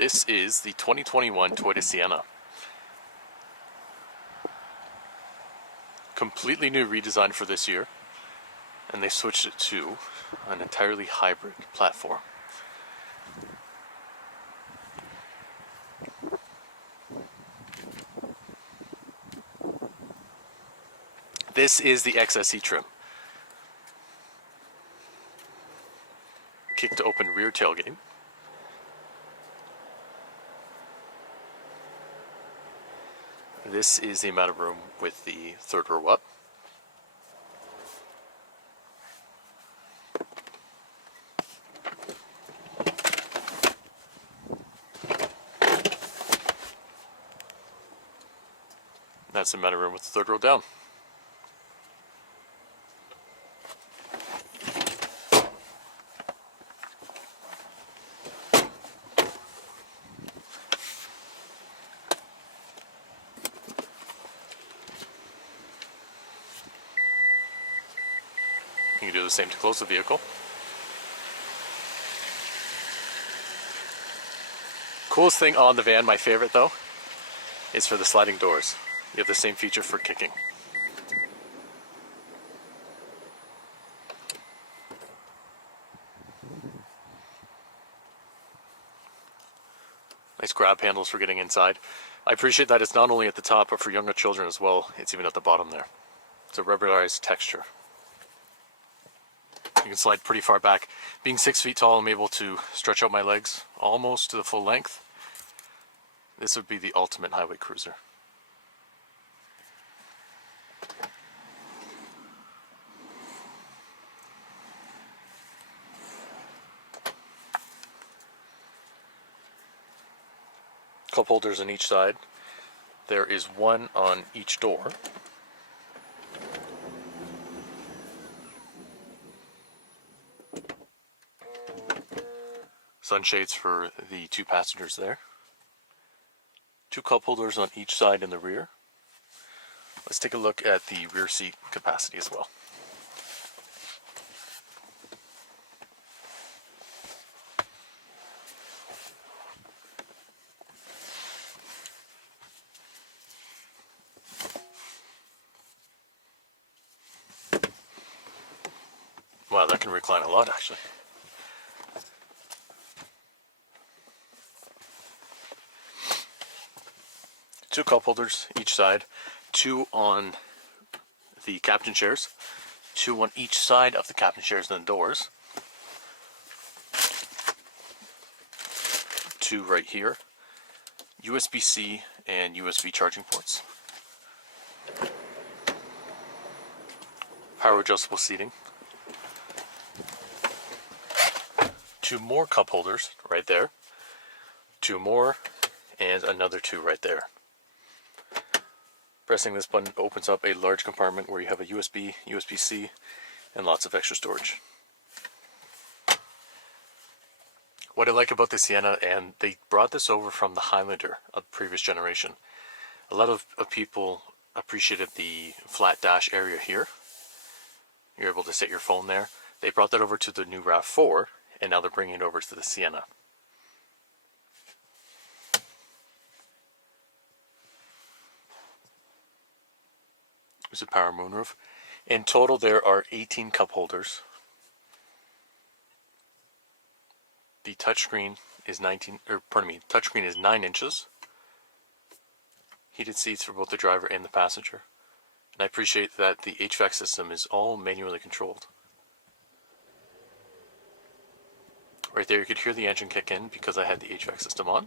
This is the 2021 Toyota Sienna. Completely new redesign for this year, and they switched it to an entirely hybrid platform. This is the XSE trim. Kick to open rear tailgate. This is the amount of room with the third row up. That's the amount of room with the third row down. You can do the same to close the vehicle. Coolest thing on the van, my favorite though, is for the sliding doors. You have the same feature for kicking. Nice grab handles for getting inside. I appreciate that it's not only at the top, but for younger children as well, it's even at the bottom there. It's a rubberized texture. You can slide pretty far back. Being 6 feet tall, I'm able to stretch out my legs almost to the full length. This would be the ultimate highway cruiser. Cup holders on each side. There is one on each door. Sunshades for the two passengers there. Two cup holders on each side in the rear. Let's take a look at the rear seat capacity as well. Wow, that can recline a lot actually. Two cup holders each side, two on the captain chairs, two on each side of the captain chairs and the doors, two right here, USB-C and USB charging ports, power adjustable seating, two more cup holders right there, two more, and another two right there. Pressing this button opens up a large compartment where you have a USB, USB-C, and lots of extra storage. What I like about the Sienna, and they brought this over from the Highlander of the previous generation. A lot of people appreciated the flat dash area here. You're able to set your phone there. They brought that over to the new RAV4, and now they're bringing it over to the Sienna. There's a power moonroof. In total, there are 18 cup holders. The touchscreen is touchscreen is 9 inches. Heated seats for both the driver and the passenger. And I appreciate that the HVAC system is all manually controlled. Right there, you could hear the engine kick in because I had the HVAC system on.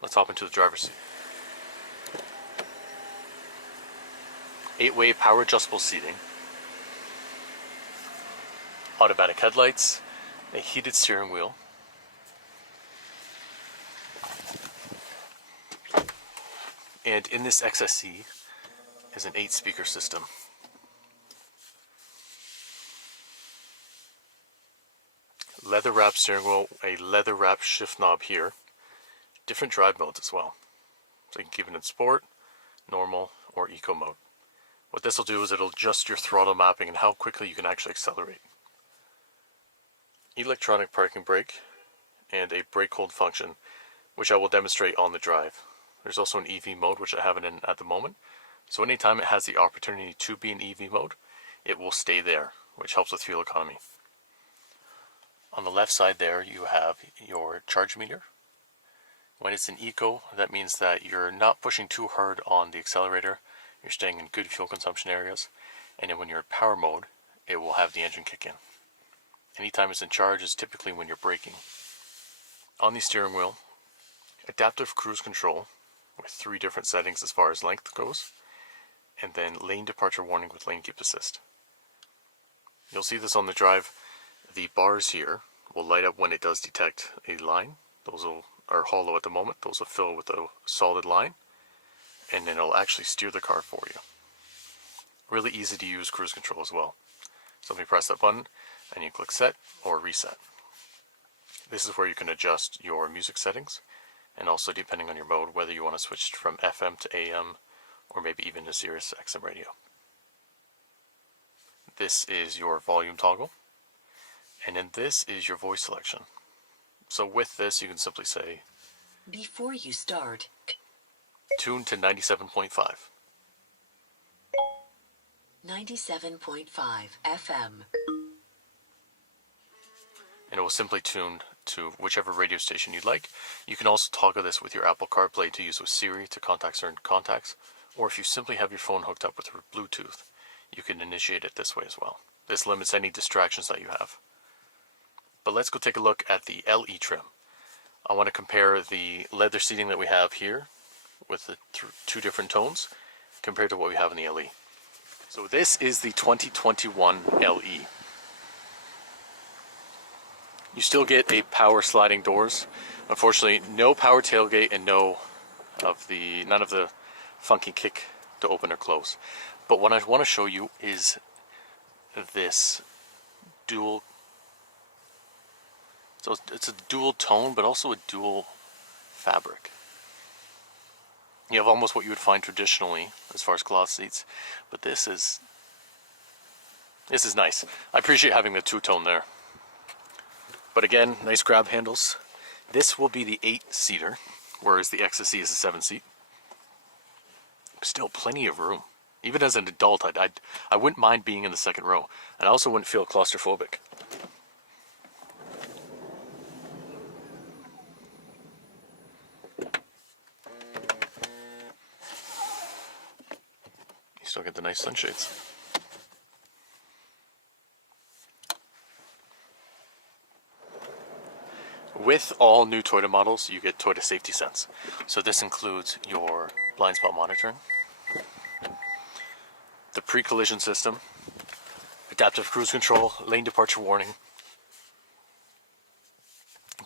Let's hop into the driver's seat. 8-way power adjustable seating, automatic headlights, a heated steering wheel, and in this XSE is an 8-speaker system. Leather wrap steering wheel, a leather wrap shift knob here, different drive modes as well. So you can keep it in sport, normal, or eco mode. What this will do is it'll adjust your throttle mapping and how quickly you can actually accelerate. electronic parking brake, and a brake hold function, which I will demonstrate on the drive. There's also an EV mode, which I haven't in at the moment. So anytime it has the opportunity to be in EV mode, it will stay there, which helps with fuel economy. On the left side there, you have your charge meter. When it's in eco, that means that you're not pushing too hard on the accelerator. You're staying in good fuel consumption areas. And then when you're in power mode, it will have the engine kick in. Anytime it's in charge is typically when you're braking. On the steering wheel, adaptive cruise control with 3 different settings as far as length goes, and then lane departure warning with lane keep assist. You'll see this on the drive. The bars here will light up when it does detect a line. Those are hollow at the moment. Those will fill with a solid line, and then it'll actually steer the car for you. Really easy to use cruise control as well. So if you press that button and you click set or reset. This is where you can adjust your music settings, and also depending on your mode, whether you want to switch from FM to AM or maybe even to Sirius XM radio. This is your volume toggle, and then this is your voice selection. So with this, you can simply say, before you start, tune to 97.5. 97.5 FM. And it will simply tune to whichever radio station you'd like. You can also toggle this with your Apple CarPlay to use with Siri to contact certain contacts, or if you simply have your phone hooked up with Bluetooth, you can initiate it this way as well. This limits any distractions that you have. But let's go take a look at the LE trim. I want to compare the leather seating that we have here with the 2 different tones compared to what we have in the LE. So this is the 2021 LE. You still get a power sliding doors. Unfortunately, no power tailgate and none of the funky kick to open or close. But what I want to show you is this dual. So it's a dual tone, but also a dual fabric. You have almost what you would find traditionally as far as cloth seats, but this is nice. I appreciate having the 2-tone there. But again, nice grab handles. This will be the 8-seater, whereas the XSE is a 7-seat. Still plenty of room. Even as an adult, I wouldn't mind being in the second row, and I also wouldn't feel claustrophobic. You still get the nice sunshades. With all new Toyota models, you get Toyota Safety Sense. So this includes your blind spot monitoring, the pre-collision system, adaptive cruise control, lane departure warning.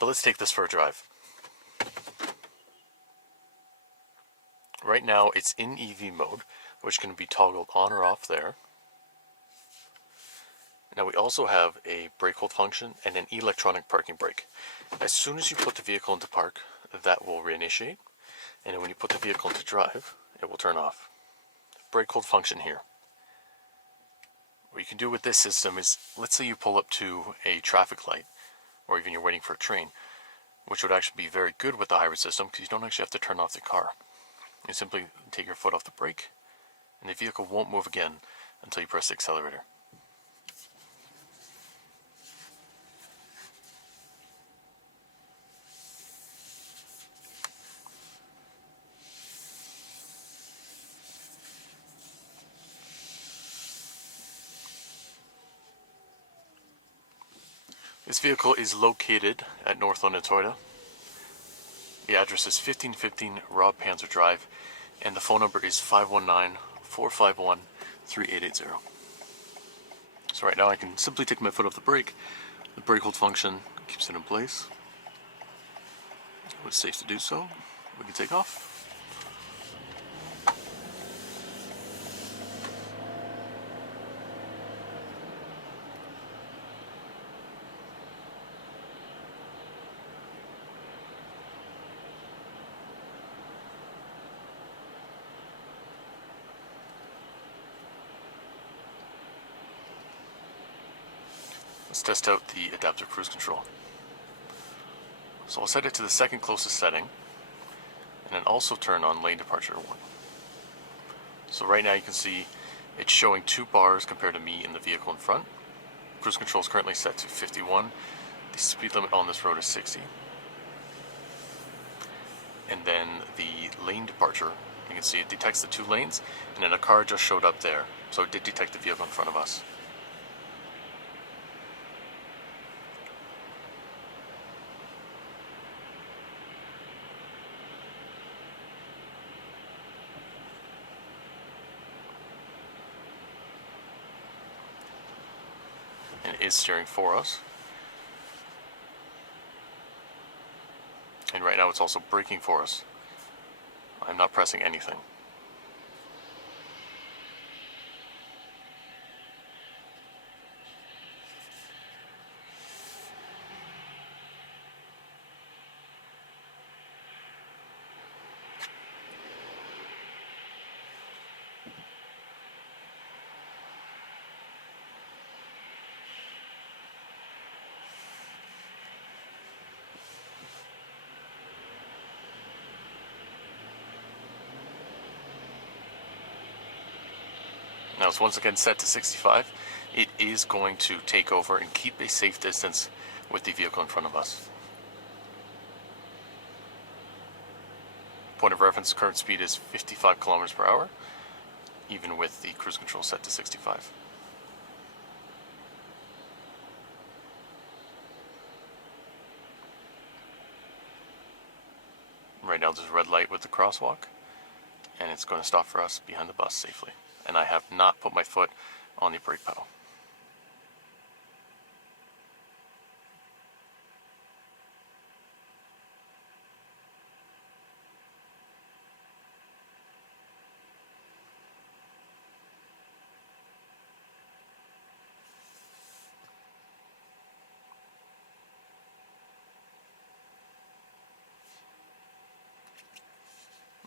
But let's take this for a drive. Right now it's in EV mode, which can be toggled on or off there. Now we also have a brake hold function and an electronic parking brake. As soon as you put the vehicle into park, that will reinitiate, and then when you put the vehicle into drive, it will turn off. Brake hold function here. What you can do with this system is, let's say you pull up to a traffic light, or even you're waiting for a train, which would actually be very good with the hybrid system because you don't actually have to turn off the car. You simply take your foot off the brake, and the vehicle won't move again until you press the accelerator. This vehicle is located at North London Toyota. The address is 1515 Rob Panzer Drive, and the phone number is 519-451-3880. So right now I can simply take my foot off the brake. The brake hold function keeps it in place. When it's safe to do so, we can take off. Let's test out the adaptive cruise control. So I'll set it to the second closest setting, and then also turn on lane departure warning. So right now you can see it's showing 2 bars compared to me in the vehicle in front. Cruise control is currently set to 51. The speed limit on this road is 60. And then the lane departure, you can see it detects the 2 lanes, and then a car just showed up there. So it did detect the vehicle in front of us. And it is steering for us. And right now it's also braking for us. I'm not pressing anything. Now it's once again set to 65. It is going to take over and keep a safe distance with the vehicle in front of us. Point of reference, current speed is 55 kilometers per hour, even with the cruise control set to 65. Right now there's a red light with the crosswalk, and it's going to stop for us behind the bus safely. And I have not put my foot on the brake pedal.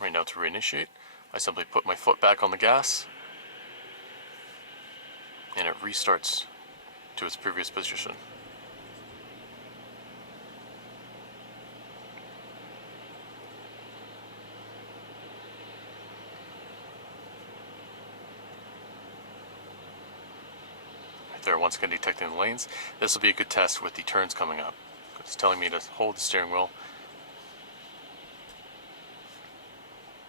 Right now to reinitiate, I simply put my foot back on the gas, and it restarts to its previous position. Right there, once again detecting the lanes. This will be a good test with the turns coming up. It's telling me to hold the steering wheel.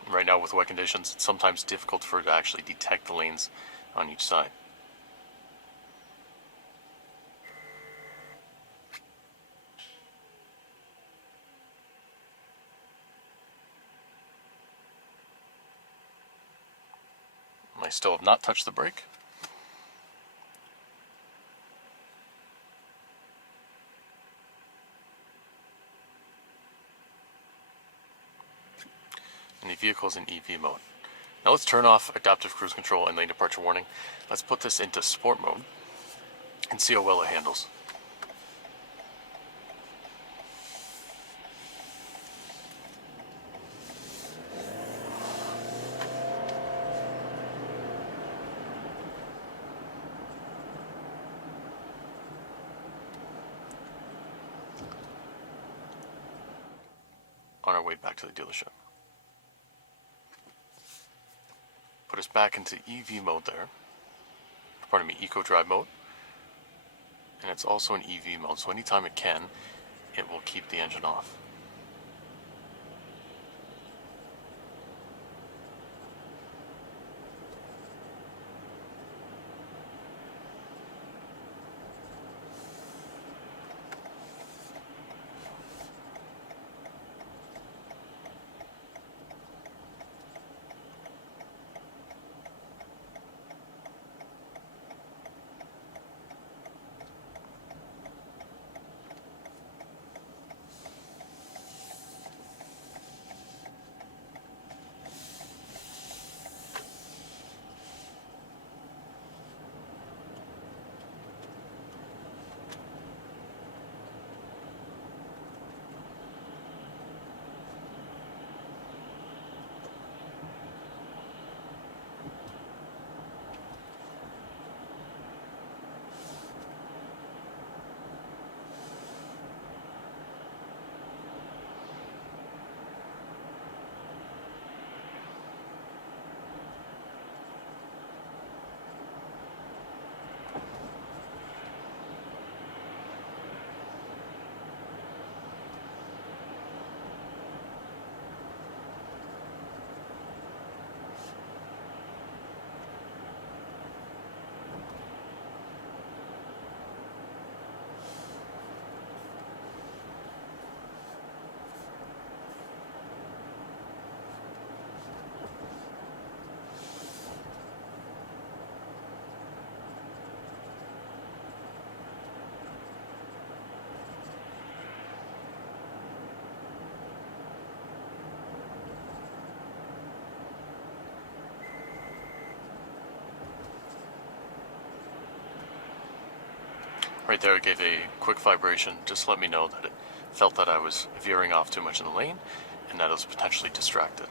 Right now with wet conditions, it's sometimes difficult for it to actually detect the lanes on each side. I still have not touched the brake. And the vehicle is in EV mode. Now let's turn off adaptive cruise control and lane departure warning. Let's put this into sport mode and see how well it handles. On our way back to the dealership. Put us back into EV mode there. Pardon me, Eco Drive mode. And it's also in EV mode, so anytime it can, it will keep the engine off. Right there it gave a quick vibration, just let me know that it felt that I was veering off too much in the lane and that I was potentially distracted.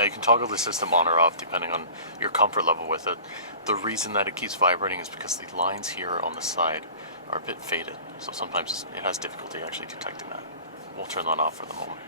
Now you can toggle the system on or off depending on your comfort level with it. The reason that it keeps vibrating is because the lines here on the side are a bit faded, so sometimes it has difficulty actually detecting that. We'll turn that off for the moment.